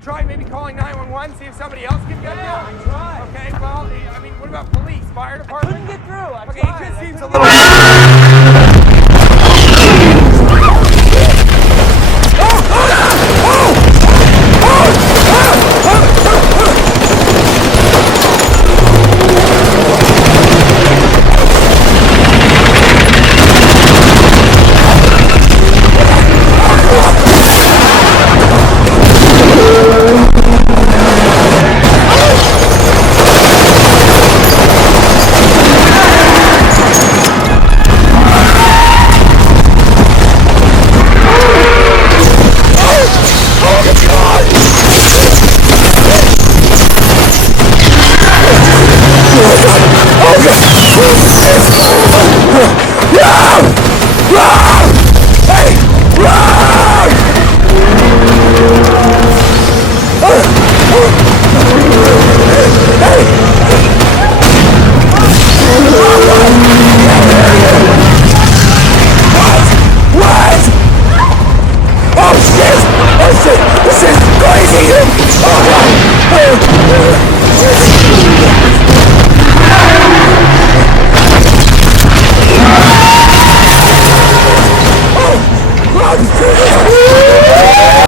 you try maybe calling 911, see if somebody else can get you? I tried. Okay, well, I mean, what about police, fire department? Couldn't get through. I Okay, tried. it just seems a little...